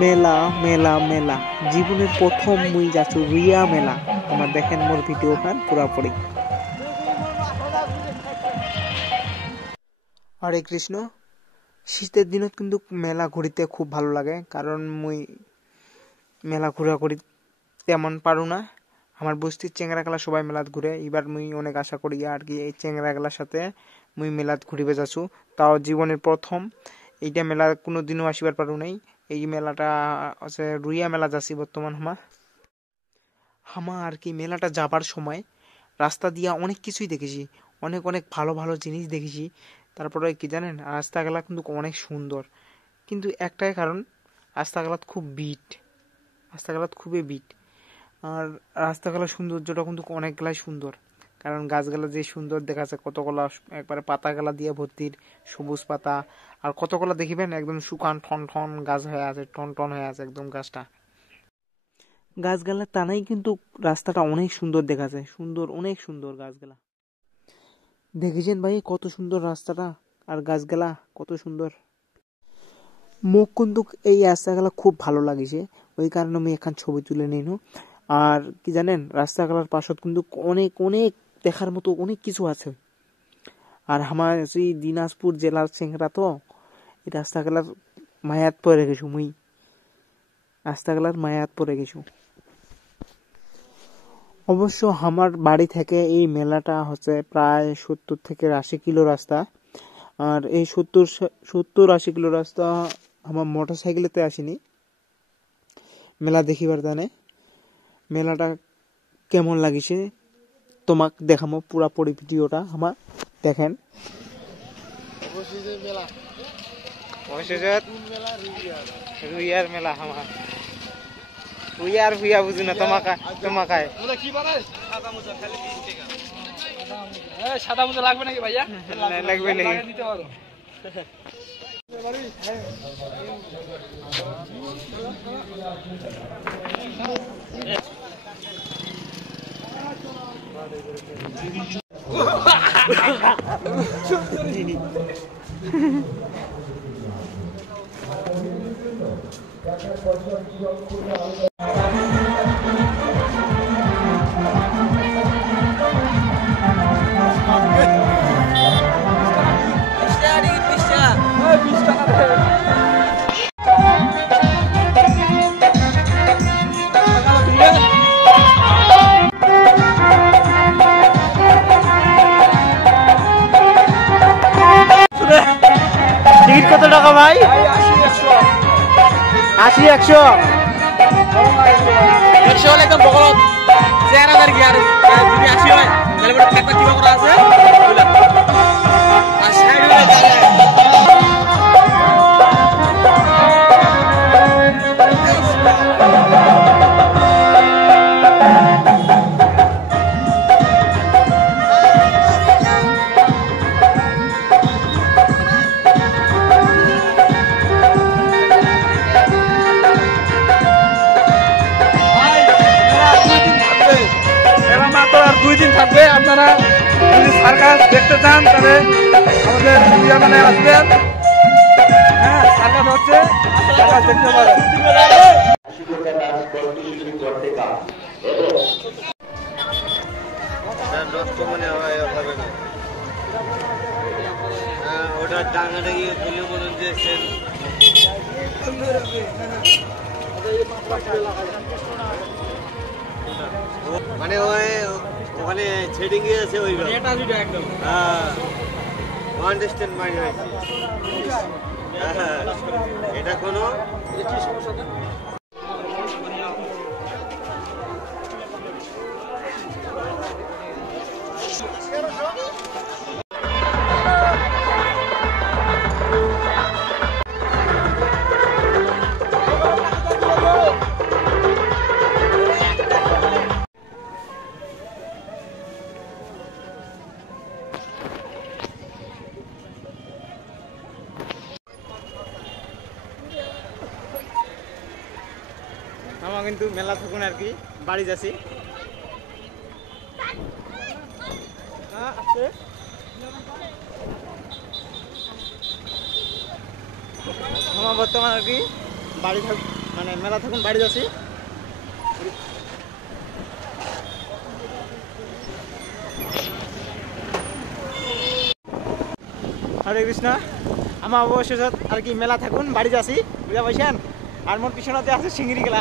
মেলা মেলা মেলা জীবনের প্রথম মুই যাচ্ছি রিয়া মেলা। আমার দেখেন মোর ভিডিও খান পুরাপুরি। হরে কৃষ্ণ। শীতের দিনত কিন্তু মেলা ঘুরিতে খুব ভালো লাগে, কারণ মুই মেলা ঘোরাঘুরি তেমন পারু না। আমার বস্তির চেংরাগুলা সবাই মেলাত ঘুরে, এবার মুই অনেক আশা করি আর কি এই চেংরাগুলার সাথে মুই মেলাত ঘুরিবে যাচ্ছু। তাও জীবনের প্রথম এইটা মেলা কোনোদিনও আসিবার পারু নাই। এই মেলাটা হচ্ছে রুইয়া মেলা যাচ্ছি বর্তমান হামা আর কি। মেলাটা যাবার সময় রাস্তা দিয়া অনেক কিছুই দেখেছি, অনেক অনেক ভালো ভালো জিনিস দেখেছি। তারপরে কি জানেন, রাস্তাগুলা কিন্তু অনেক সুন্দর, কিন্তু একটাই কারণ রাস্তাগুলাত খুব বিট, রাস্তাগুলাত খুবই বিট। আর রাস্তাগুলার সৌন্দর্যটা কিন্তু অনেকগুলাই সুন্দর, কারণ গাছগুলা যে সুন্দর দেখা যায়, কতগুলা একবারে পাতাগুলা দিয়ে ভর্তির, সবুজ পাতা। আর কতগুলা দেখিবেন একদম শুকান ঠন ঠন গাছ হয়ে আছে, টন টন হয়ে আছে একদম গাছটা। গাছগুলা টানাই কিন্তু রাস্তাটা অনেক সুন্দর দেখা যায়, সুন্দর, অনেক সুন্দর গাছগুলা। দেখেছেন ভাই কত সুন্দর রাস্তাটা, আর গাছগুলা কত সুন্দর। মুখ কিন্তু এই রাস্তাগুলা খুব ভালো লাগিছে, ওই কারণে আমি এখান ছবি তুলে নিন। আর কি জানেন, রাস্তাগুলার পাশত কিন্তু অনেক অনেক দেখার মতো অনেক কিছু আছে। আর আমার সেই দিনাজপুর জেলার চেংরা তো এই রাস্তাগুলার মায়াত পরে গেছু মুই, রাস্তাগুলার মায়াত পরে গেছু। অবশ্য আমার বাড়ি থেকে এই মেলাটা হচ্ছে প্রায় 70 থেকে 80 কিলো রাস্তা। আর এই 70-80 কিলো রাস্তা আমার মোটর সাইকেলেতে আসিনি মেলা দেখিবার জানে। মেলাটা কেমন লাগিছে তোমাক দেখামো, পুরাপুরি ভিডিওটা আমার দেখেন। রুইয়ার মেলা আমার রুইয়ার ভুইয়া বুঝি না তোমাকে সাদা মোজা লাগবে নাকি ভাইয়া? লাগবে নাকি? দিতে পারো। টিকিট কত টাকা ভাই? 80-100 হলে একদম বগলত 4000 কি আর যদি 80 হয় তাহলে বড় একটা কিলো করা আছে আর সাইড হলে জায়গা থাকবে। আপনারা যদি সার্কাস দেখতে চান তাহলে আমাদের মানে আসবেন। হ্যাঁ, সার্কাস হচ্ছে, সার্কাস দেখতে পারেন। ওটা ডাঙাটা গিয়ে বলে বলুন যে মানে ওখানে ছেডিং আছে ওই এটা যেটা একদম আন্ডারস্ট্যান্ড মারি হয়েছে। এটা কোনো সমস্যা আমরা কিন্তু মেলা থাকুন আর কি বাড়ি যাচ্ছি। আমার বর্তমান আর কি বাড়ি মানে মেলা থাকুন বাড়ি যাচ্ছি। হরে কৃষ্ণ। আমার অবশেষত আর কি মেলা থাকুন বাড়ি যাচ্ছি, বুঝা পাইছেন। আর মোর পিছনতে আছে চিংড়ি গেলা।